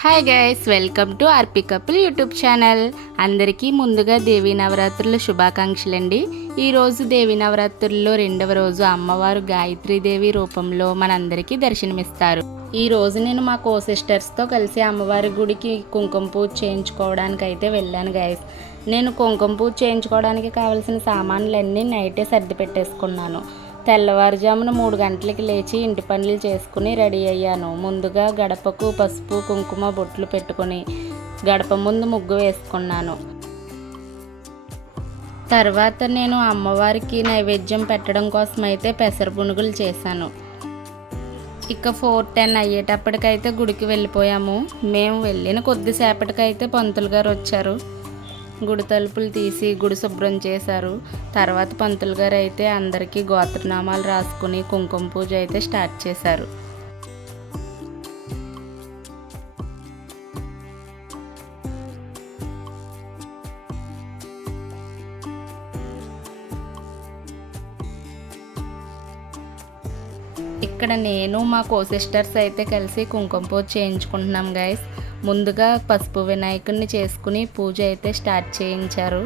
Hi guys, welcome to RP couple YouTube channel. అందరికీ ముందుగా దేవీ నవరాత్రుల శుభాకాంక్షలండి. ఈరోజు దేవీ నవరాత్రుల్లో రెండవ రోజు అమ్మవారు గాయత్రీదేవి రూపంలో మనందరికీ దర్శనమిస్తారు. ఈ రోజు నేను మా కో సిస్టర్స్తో కలిసి అమ్మవారి గుడికి కుంకుమ పూజ చేయించుకోవడానికి అయితే వెళ్ళాను గైస్. నేను కుంకుమ పూజ చేయించుకోవడానికి కావాల్సిన సామాన్లన్నీ నైటే సర్ది పెట్టేసుకున్నాను. తెల్లవారుజామున 3 గంటలకి లేచి ఇంటి పనులు చేసుకుని రెడీ అయ్యాను. ముందుగా గడపకు పసుపు కుంకుమ బొట్లు పెట్టుకొని గడప ముందు ముగ్గు వేసుకున్నాను. తర్వాత నేను అమ్మవారికి నైవేద్యం పెట్టడం కోసం అయితే పెసర పునుగులు చేశాను. ఇక 4:10 అయ్యేటప్పటికైతే గుడికి వెళ్ళిపోయాము. మేము వెళ్ళిన కొద్దిసేపటికైతే పంతులు గారు వచ్చారు. గుడి తలుపులు తీసి గుడి శుభ్రం చేశారు. తర్వాత పంతులు గారు అయితే అందరికీ గోత్రనామాలు రాసుకుని కుంకుమ పూజ అయితే స్టార్ట్ చేశారు. ఇక్కడ నేను మా కో సిస్టర్స్ అయితే కలిసి కుంకుమ పూజ చేయించుకుంటున్నాం గైస్. ముందుగా పసుపు వినాయకుడిని చేసుకుని పూజ అయితే స్టార్ట్ చేయించారు.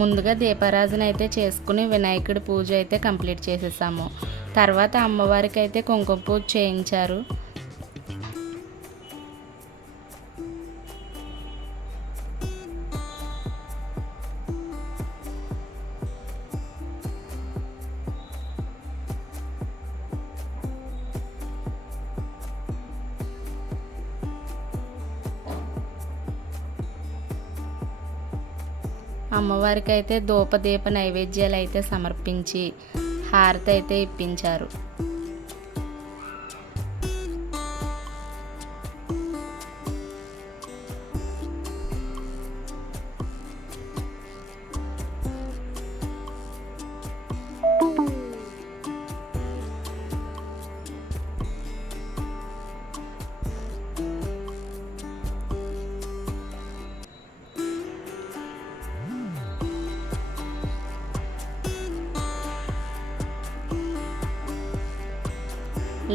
ముందుగా దీపారాధన అయితే చేసుకుని వినాయకుడి పూజ అయితే కంప్లీట్ చేసేసాము. తర్వాత అమ్మవారికి అయితే కుంకుమ పూజ చేయించారు. అమ్మవారికి అయితే ధూపదీప నైవేద్యాలు అయితే సమర్పించి హారతి అయితే ఇప్పించారు.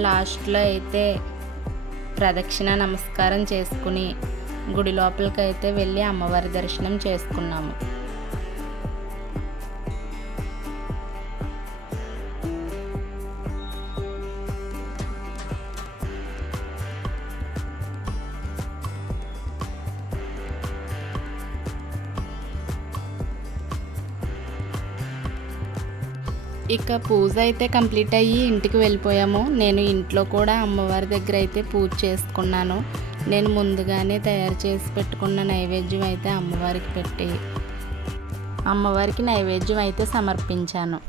లాస్ట్లో అయితే ప్రదక్షిణ నమస్కారం చేసుకుని గుడి లోపలికి అయితే వెళ్ళి అమ్మవారి దర్శనం చేసుకున్నాము. ఇక పూజ అయితే కంప్లీట్ అయ్యి ఇంటికి వెళ్ళిపోయాము. నేను ఇంట్లో కూడా అమ్మవారి దగ్గర అయితే పూజ చేసుకున్నాను. నేను ముందుగానే తయారు చేసి పెట్టుకున్న నైవేద్యం అయితే అమ్మవారికి పెట్టి అమ్మవారికి నైవేద్యం అయితే సమర్పించాను.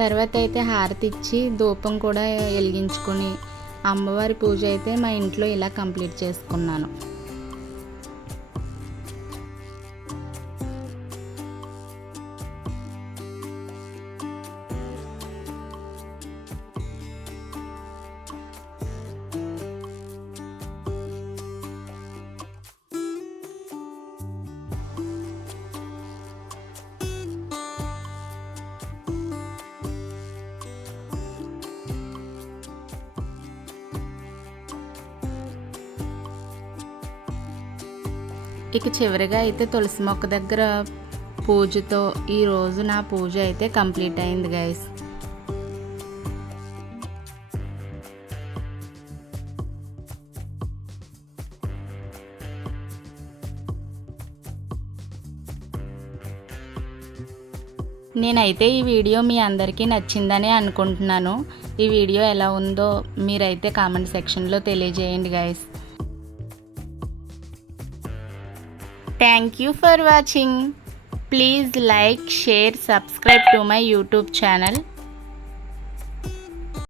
తర్వాత అయితే హారతి ఇచ్చి ధూపం కూడా వెలిగించుకొని అమ్మవారి పూజ అయితే మా ఇంట్లో ఇలా కంప్లీట్ చేసుకున్నాను. ఇక చివరిగా అయితే తులసి మొక్క దగ్గర పూజతో ఈరోజు నా పూజ అయితే కంప్లీట్ అయింది గైస్. నేనైతే ఈ వీడియో మీ అందరికీ నచ్చిందని అనుకుంటున్నాను. ఈ వీడియో ఎలా ఉందో మీరైతే కామెంట్ సెక్షన్లో తెలియజేయండి guys. Thank you for watching. Please like, share, subscribe to my YouTube channel.